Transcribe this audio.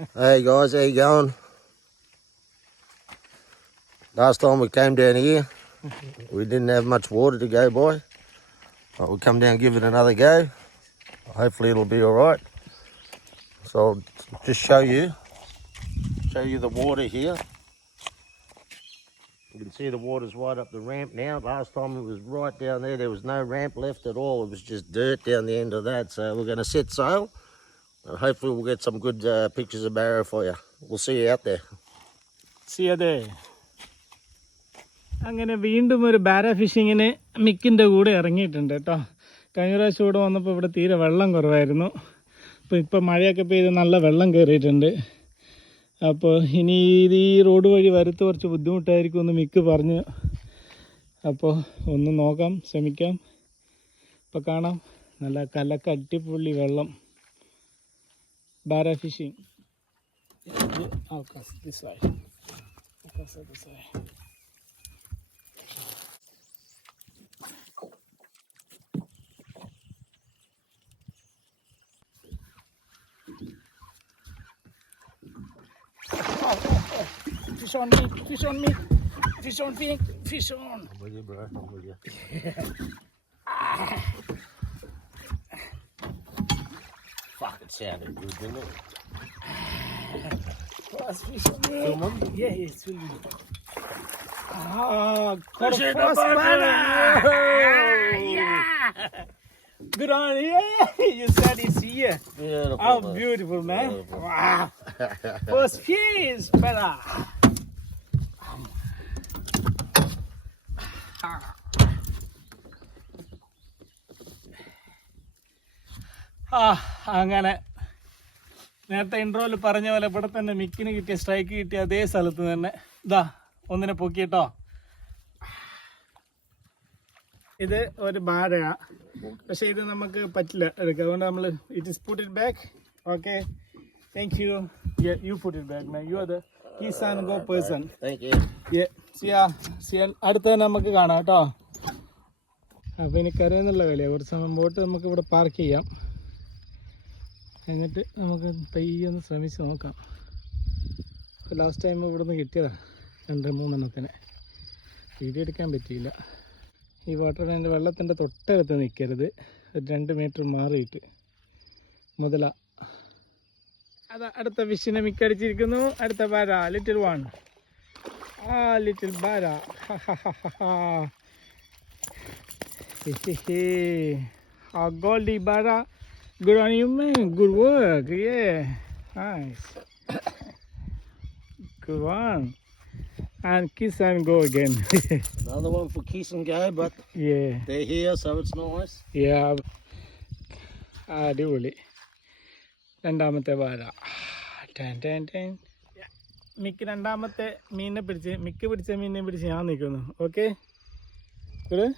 Hey guys, how you going? Last time we came down here, we didn't have much water to go by. We'll come down and give it another go. Hopefully it'll be alright. So I'll just show you the water here. You can see the water's right up the ramp now. Last time it was right down there. There was no ramp left at all. It was just dirt down the end of that. So we're going to set sail. Hopefully we'll get some good pictures of Barrow for you. We'll see you out there. See you there. അങ്ങനെ വീണ്ടും ഒരു ബാര ഫിഷിങ്ങിന് മിക്കിൻ്റെ കൂടെ ഇറങ്ങിയിട്ടുണ്ട് കേട്ടോ. കഴിഞ്ഞ പ്രാവശ്യം ഇവിടെ വന്നപ്പോൾ ഇവിടെ തീരെ വെള്ളം കുറവായിരുന്നു. ഇപ്പോൾ മഴയൊക്കെ പെയ്ത് നല്ല വെള്ളം കയറിയിട്ടുണ്ട്. അപ്പോൾ ഇനി ഈ റോഡ് വഴി വരത്ത് കുറച്ച് ബുദ്ധിമുട്ടായിരിക്കും എന്ന് മിക്ക് പറഞ്ഞു. അപ്പോൾ ഒന്ന് നോക്കാം, ശ്രമിക്കാം. ഇപ്പോൾ കാണാം നല്ല കലക്ക അടിപൊളി വെള്ളം. Bara fishing. Fish on me, fish on me, fish on me, fish on. I'm with you, bro. I'm with you. Fuck, it sounded good, didn't it? First fish on me. Film on? Yeah, it's filming. Caught a first banana. Yeah. Good on you. You said it's here. Beautiful. How beautiful, man. Beautiful. Wow. First fish, fella. അങ്ങനെ നേരത്തെ ഇൻട്രോയിൽ പറഞ്ഞ പോലെ ഇവിടെ തന്നെ മിക്കിന് കിട്ടിയ സ്ട്രൈക്ക് കിട്ടിയ അതേ സ്ഥലത്ത് തന്നെ ഇതാ ഒന്നിനെ പൊക്കിട്ടോ. ഇത് ഒരു ബാരയാ, പക്ഷെ ഇത് നമുക്ക് പറ്റില്ല എടുക്കുക. അതുകൊണ്ട് നമ്മൾ it is put it back. Okay, thank you. You put it back man. You are the keys and go person. അടുത്ത തന്നെ നമുക്ക് കാണാം കേട്ടോ. അപ്പോൾ എനിക്കറിയാന്നുള്ള കളിയാണ്. കുറച്ച് സമയം ബോട്ട് നമുക്ക് ഇവിടെ പാർക്ക് ചെയ്യാം, എന്നിട്ട് നമുക്ക് പയ്യൊന്ന് ശ്രമിച്ച് നോക്കാം. ലാസ്റ്റ് ടൈം ഇവിടെ നിന്ന് കിട്ടിയതാണ് 2-3 എണ്ണത്തിന്. വീഡിയോ എടുക്കാൻ പറ്റിയില്ല. ഈ വാട്ടർ ടാങ്ക് വെള്ളത്തിൻ്റെ തൊട്ടടുത്ത് നിൽക്കരുത്, 2 മീറ്റർ മാറിയിട്ട്. മുതല അത് അടുത്ത ഫിഷിനെ മിക്കടിച്ചിരിക്കുന്നു. അടുത്ത ബാര, ലിറ്റിൽ വൺ. ലിറ്റിൽ ബാര. ഗോൾഡി ബാര. Good on you, man. Good work. Yeah. Nice. Good one. And kiss and go again. Another one for kiss and go, but yeah, they're here, so it's nice. Yeah. അടിപൊളി. രണ്ടാമത്തെ വാര. മിക്ക് രണ്ടാമത്തെ മീനിനെ പിടിച്ച്, മിക്ക് പിടിച്ച മീനിനെ പിടിച്ച് ഞാൻ നിൽക്കുന്നു. ഓക്കെ, ഇവിടെ